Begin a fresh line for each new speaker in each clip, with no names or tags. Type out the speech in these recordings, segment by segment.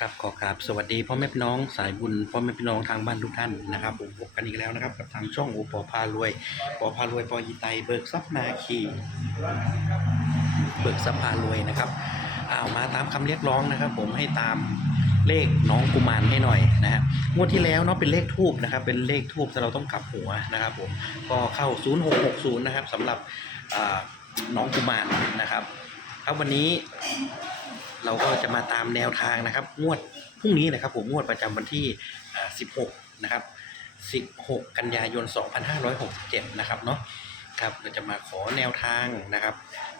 ครับขอกราบสวัสดีพ่อแม่พี่น้องสายบุญพ่อแม่พี่น้องทางบ้านทุกท่านนะครับผมพบกันอีกแล้วนะครับกับทางช่องโอปอพารวยปอพารวยปอยีไตเบิกทรัพย์นาคีเบิกทรัพย์พารวยนะครับเอามาตามคำเรียกร้องนะครับ ผมให้ตามเลขน้องกุมารให้หน่อยนะฮะงวดที่แล้วเนาะเป็นเลขทูบนะครับ เป็นเลขทูบแต่เราต้องกลับหัวนะครับ ผมก็เข้า 0660 นะครับสำหรับน้องกุมารนะครับ ครับวันนี้ เราก็จะมาตามแนวทางนะครับ งวดพรุ่งนี้นะครับผมงวดประจำวันที่ 16 นะครับ 16 กันยายน 2567 นะครับเนาะครับเราจะมาขอแนวทางนะครับ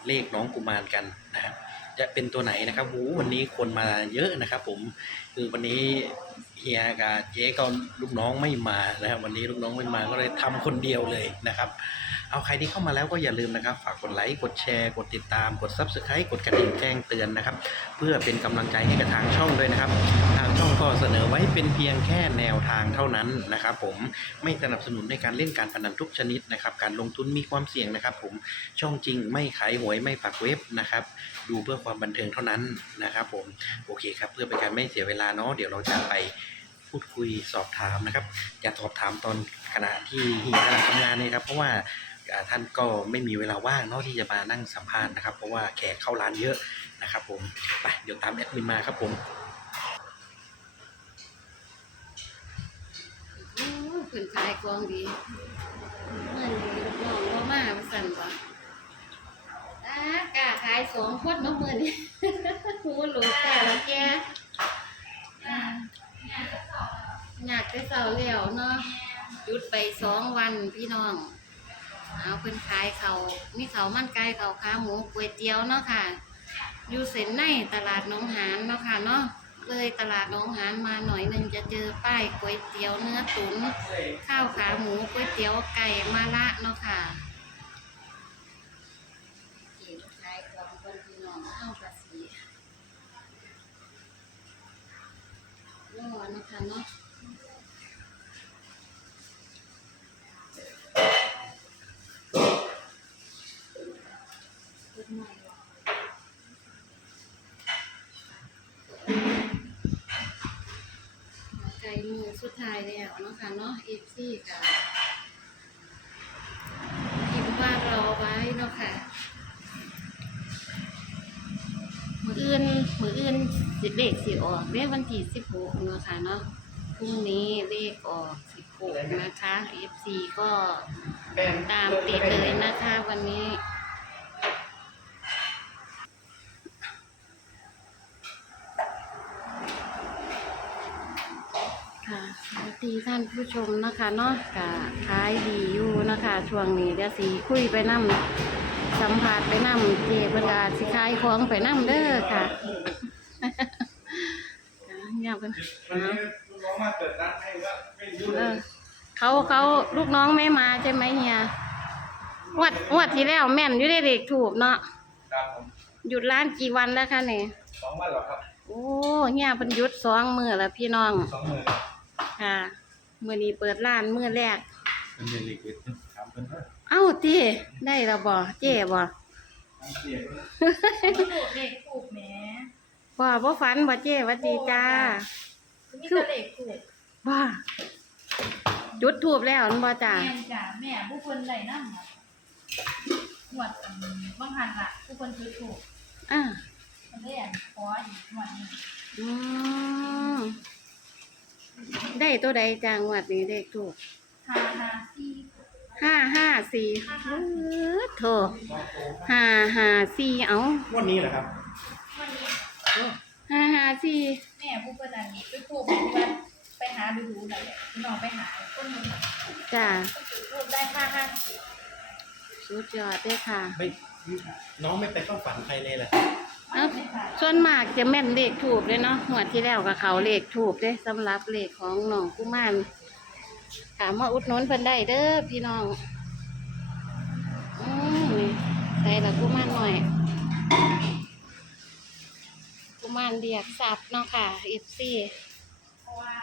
เลขน้องกุมารกันนะครับ จะเป็นตัวไหนนะครับวูวันนี้คนมาเยอะนะครับ ผมคือวันนี้เฮียกับเจ๊ก็ลูกน้องไม่มานะครับวันนี้ลูกน้องไม่มาก็เลยทำคนเดียวเลยนะครับ เอาใครที่เข้ามาแล้วก็อย่าลืมนะครับ ฝากกดไลค์กดแชร์กดติดตามกดซับสไครต์กดกระดิ่งแจ้งเตือนนะครับ เพื่อเป็นกำลังใจให้กับทางช่องด้วยนะครับ ช่องก็เสนอไว้เป็นเพียงแค่แนวทางเท่านั้นนะครับผมไม่สนับสนุนในการเล่นการพนันทุกชนิดนะครับ การลงทุนมีความเสี่ยงนะครับ ผมช่องจริงไม่ขายหวยไม่ฝากเว็บนะครับ ดูเพื่อความบันเทิงเท่านั้นนะครับ ผมโอเคครับ เพื่อเป็นการไม่เสียเวลาเนาะเดี๋ยวเราจะไปพูดคุยสอบถามนะครับอย่าสอบถามตอนขณะที่เฮียกำลังทำงานเนี่ยครับ เพราะว่าอ่าท่านก็ไม่มีเวลาว่างเนาะที่จะมานั่งสัมภาษณ์นะครับ เพราะว่าแขกเข้าร้านเยอะนะครับ ผมไปเดี๋ยวตามแอดมินมาครับผม
อ้นขายของดีเมื่อนี้ลูกน้องบ่มาว่าสั่นบ่ตากล้าขายสองคนเนาะมื้อนี้หูหลูกตาแล้วแกอ่าอยากได้เสาแล้วเนาะหยุดไปสองวันพี่น้องเอาเพิ่นขายเขาวมีเขามันไก่เขาขาหมูก๋วยเตี๋ยวเนาะค่ะ อยู่เส้นในตลาดหนองหานเนาะค่ะเนาะ เลยตลาดหนองหานมาหน่อยหนึ่งจะเจอป้ายก๋วยเตี๋ยวเนื้อตุ๋นข้าวขาหมูก๋วยเตี๋ยวไก่มาละเนาะค่ะเห็นขายของคนพี่น้องข้าภาษีรอเนะคะเนาะ มือสุดท้ายแล้วเนาะค่ะเนาะเอฟซีค่ะพิมพ์ว่ารอไว้เนาะค่ะ มืออื่น มืออื่นสิเลขสิออกเลขวันที่สิบหกเนาะค่ะเนาะพรุ่งนี้เลขออกสิบหกนะคะเอฟซีก็ตามติดเลยนะคะ วันนี้ สวัสดีท่านผู้ชมนะคะเนาะกะขายดีอยู่นะคะ ช่วงนี้เดี๋ยวสีคุยไปนำสัมผัสไปนำเจเวลาสิขายของไปนำเด้อค่ะค่ะเงียบกัน
วันนี้ลูกน้องมาเปิดร้านให้ว่าไม่รู้
เอ
เล
อยเขาเขาลูกน้องไม่มาใช่ไหมเฮียงวัดงวัดที่แล้วแม่นอยู่ได้เด็กถูกเนาะ
ครับผม
หยุดร้านกี่วันแล้วคะเนี่ย
สองวันเหรอครับ
โอ้เฮียเพิ่นหยุดสองมือแล้วพี่น้อง
สองหมื่น
ค่ะมื้อนี้เปิดร้านมื้อแรก
เป็นเดือนลิขิตถามเพิ่นเถอะ
เอ้าตีได้แล้วบ่เจ๊บ่
น้ำเสียเพิ่น
เลขถูกแหม
บ่บ่ฝันบ่เจ๊หวัดดีจ้า
มีแต่เลขถูก
ว่าจุดทูบแล้วนั่นบ่จ้า
แม่นจ้ะแม่ผู้คนใดนั่งอะหวดอันบางหันล่ะ ผู้คนซื้อถูก
อ่า
มันได้อันขออีกหวดหนึง
อืม ได้ตัวใดจ้างวดนี้เลขถูก
หาหาซี่
ห้าห้าสี่เออโถห้าห้าสี่เอา
งวดนี้เหรอครับ
วันนี้
ห้าห้าสี่
แม่ผู้คนอันนี้ไปถูกที่ว่าไปหาดูดูหน่อยพี่น้องไปหาต้นนึงน่ะ
จ้า
ก็จุดทูบได้ห้าห้าสี่
สุดยอดเด้อค่ะ
ไม่น้องไม่ไปเข้าฝันใครเลยเหรอ
เอ้า ส่วนมากจะแม่นเลขถูกเลยเนาะหัวดที่แล้วกับเขาเลขถูกเด้สำหรับเลขของน้องกุมารถามว่าอุดหนุนเพิ่นได้เด้อพี่น้องอืมใส่ละกุมารหน่อย กุมารเดียกสับเนาะค่ะเอฟซี
เพราะว่า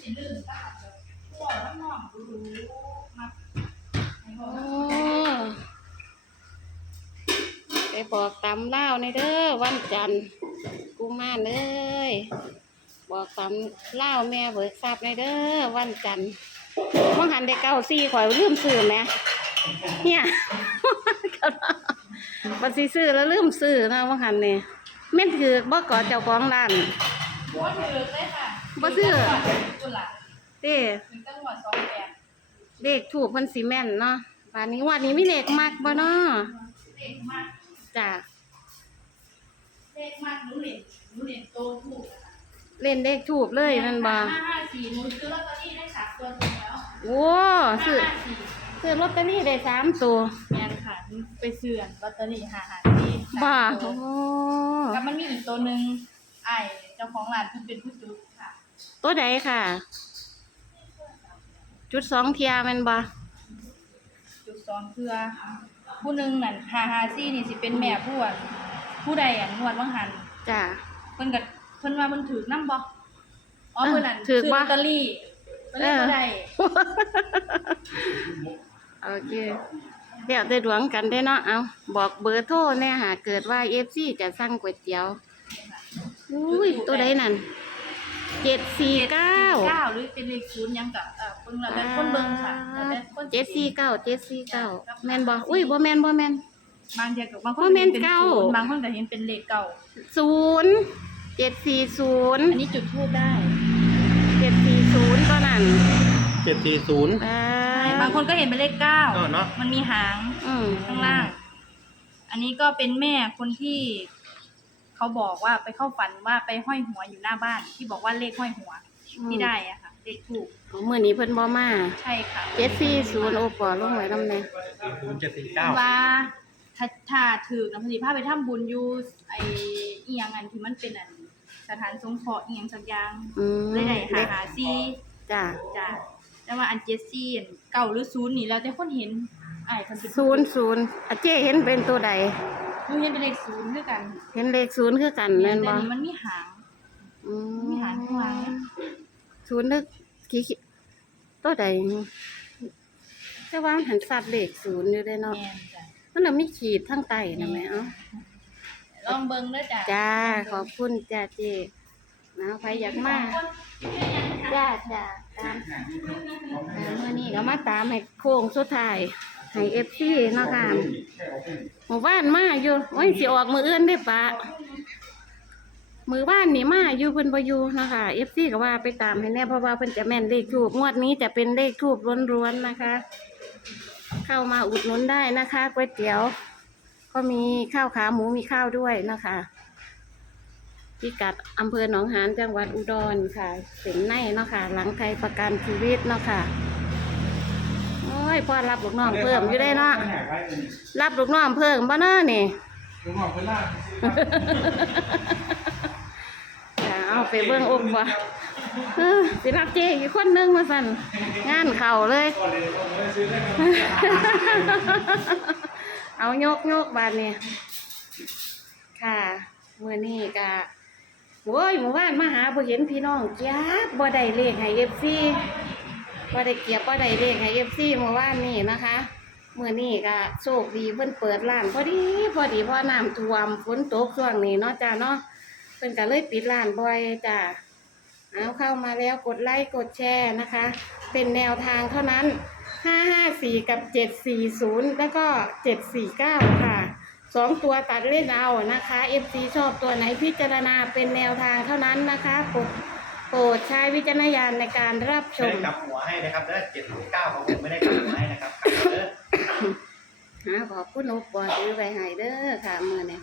สิลืมก็อาจจะทั่วแล้วน้องดูดูมาให้เขา
โอ้ บอกตำเล่าในเด้อวันจันทร์กูมาเอ้ยบอกตามเล่าแม่เบิกทรัพย์ในเด้อวันจันทร์มื่หันได้เก้าซี่ข่อยลืมซื้อแหม่เนี่ยบัดสิซื้อแล้วลืมซื้อนะมื่หันเนี่ยแม่นถือบ่กอเจ้าของร้าน
บัวถือเลยค่ะ
บ่ซื้อเด้
ถึงจังหวัดสองแปด
เลขถูกมันสิแม่นเนาะวันนี้วันนี้ไมีเลขมากบ่เนาะ
เลขมาก
จ้ะ
เลขมากหนูเล่นหนูเล่นโตถูกนะคะ
เล่นเลขถูกเลยแมันบ่
ห้าห้าสี่หนูซื้อลอตเตอรี่ได้สามตัวตรงแล้ว
โอ้
ห้า
ซื้อ
ห้าสี่
ซื้อลอตเตอรี่ได้สามตัว
แม่นค่ะไปซื้อลอตเตอรี่หาหาที่สม
บ้า
ตั
โอ้
วแล้วมันมีอีกตัวหนึ่งไอ้เจ้าของร้านเพิ่นเป็นผู้จุดค่ะ
ตัวใดค่ะ จุดสองเทียแมันบ่
จุดสองเพื่อ ผู้หนึ่งนั่นหาหาซี่นี่สิเป็นแม่ผู้อะผู้ใดอะนวดวังหัน
จ้ะ
เพิ่นก็เพิ่นว่าเพิ่นถือนํบ่อ๋อ
เออ
เพิ่นนั่น
ถือบ่
ลอตเตอรี่เพิ่นเลย
เออ
บ่ได้
โอเคเดี๋ยวได้ดวงกันได้เนาะเอาบอกเบอร์โทรแน่หาเกิดว่าเอฟซีจะสั่งก๋วยเตี๋ยวอุ้ยตัวใดนั่นเจ็ดสี่เก้า
เก้าหรือเป็นเลขศูนย์หยังก็เออเพิ่นแล้วแต่คนเบิ่งค่ะแล้วแต่คน
เจ็ดสี่เก้าเจ็ดสี่เก้าแม่นบ่อุ้ยบ่แม่นบ่แม่น
บางเทีก็บางคน
ว่าแม่น
ห็ป็
เก้า
ศูนย์บางคนก็เห็นเป็นเลขเก้า
ศูนย์เจ็ดสี่ศูนย์
อันนี้จุดทูบได้
เจ็ดสี่ศูนย์ก็นั่น
เจ็ดสี่ศูนย์
อ่า
บางคนก็เห็นเป็นเลขเก้า
เออเนอะ
มันมีหาง
อืม
ข้างล่าง อันนี้ก็เป็นแม่คนที่ เขาบอกว่าไปเข้าฝันว่าไปห้อยหัวอยู่หน้าบ้าน ที่บอกว่าเลขห้อยหัวที่ได้อะค่ะ เลขถูก
ของมื้อนี้เพิ่นบ่มา
ใช่ค่ะ
เจ็ดสี่ศูนย์โอปอลงไว้นำแน่
ศูนย์เจ็ดสี่เก้า
ว่าถ้าถ้าถือน้ำพอดีพาไปทำบุญอยู่ไออีหยังอันที่มันเป็นอันสถานสงเคราะห์อีหยังสักอย่าง
อืม
เลยได้หาหาซี
จ้ะ
จ้ะแต่ว่าอันเจดซี่อันเก่าหรือศูนย์นี่แล้วแต่คนเห็นอ้ายคนเป็น
ศูนย์ศูนย์อาเจ้เห็นเป็นตัวใด
หนูเห็นเป็นเลขศูนย์ด้วยกัน
เห็นเลขศูนย์คือกันแม่น
แต่
บ่
นี่มันมีหาง
อื
มีหางข้างหลัง
ศูนย์นึกกี่ขีตัวใดแต่ว่ามันหันสัตว์เลขศูนย์อยู่เด้เนาะ
แม่นจ้ะ
มันน่ะมีขีดทั้งใต้นะแม่เอ้า
ลองเบิ่งเด้อจ้ะ
จ้าขอบคุณจ้าเจ้นะใครอยากมาจ้าจ้าตามอ่ามื่อนี้ก็มาตามให้โค้งสุดท้ายให้เอฟซีเนาะค่ะหมู่บ้านมาอยู่โอ้ยสิออกมืออื่นได้ปะ มือบ้านนี่มาอยู่เพิ่นบ่อยู่นะคะเอฟซีก็ว่าไปตามให้แน่เพราะว่าเพิ่นจะแม่นเลขทูบงวดนี้จะเป็นเลขทูบล้วนๆนะคะ เข้ามาอุดหนุนได้นะคะก๋วยเตี๋ยว ก็มีข้าวขาหมูมีข้าวด้วยนะคะพิกัดอำเภอหนองหานจังหวัดอุดรค่ะเส็นในเนาะค่ะ หลังไทยประกันชีวิตเนาะค่ะโอ้ยพ่อรับลูกน้องเพิ่มอยู่ได้เนาะรับลูกน้องเพิ่มบ่เนาะนี่
ลุงหอกเพิ่นล่า
เอาไปเบิ่งอกบ่เออสิรับเจ๊อีกคนนึงมาสั่นงานเข่าเลย
เอา
โยกโยกบานเนี่ยค่ะเมื่อนี้ก็โว้ยเมื่อวานมาหาบ่เห็นพี่น้องจ้าบ่ได้เลขให้เอฟซีบ่ได้เกียบบ่ได้เลขให้เอฟซีเมื่อวานนี้นะคะเมื่อนี้ก็โชคดีเพิ่นเปิดร้านพอดีพอดีพอน้ำท่วมฝนตกช่วงนี้เนาะจ้าเนาะ เพิ่นก็เลยปิดร้านบ่อยจ้าเอาเข้ามาแล้วกดไลค์กดแชร์นะคะ เป็นแนวทางเท่านั้นห้าห้าสี่กับเจ็ดสี่ศูนย์แล้วก็เจ็ดสี่เก้าค่ะสองตัวตัดเล่นเอานะคะ FC ชอบตัวไหนพิจารณาเป็นแนวทางเท่านั้นนะคะโปรดโปรดใช้วิจารณญาณในการรับช
ไม่
ม
ได้กลับหัวให้นะครับแล้วเจ็ดเก้าของผมไม่ได้กลับหัวให้นะครับกลับเด้อ
หาขอบคุณโอปอซื้อไปให้เด้อค่ะมือเนี่ย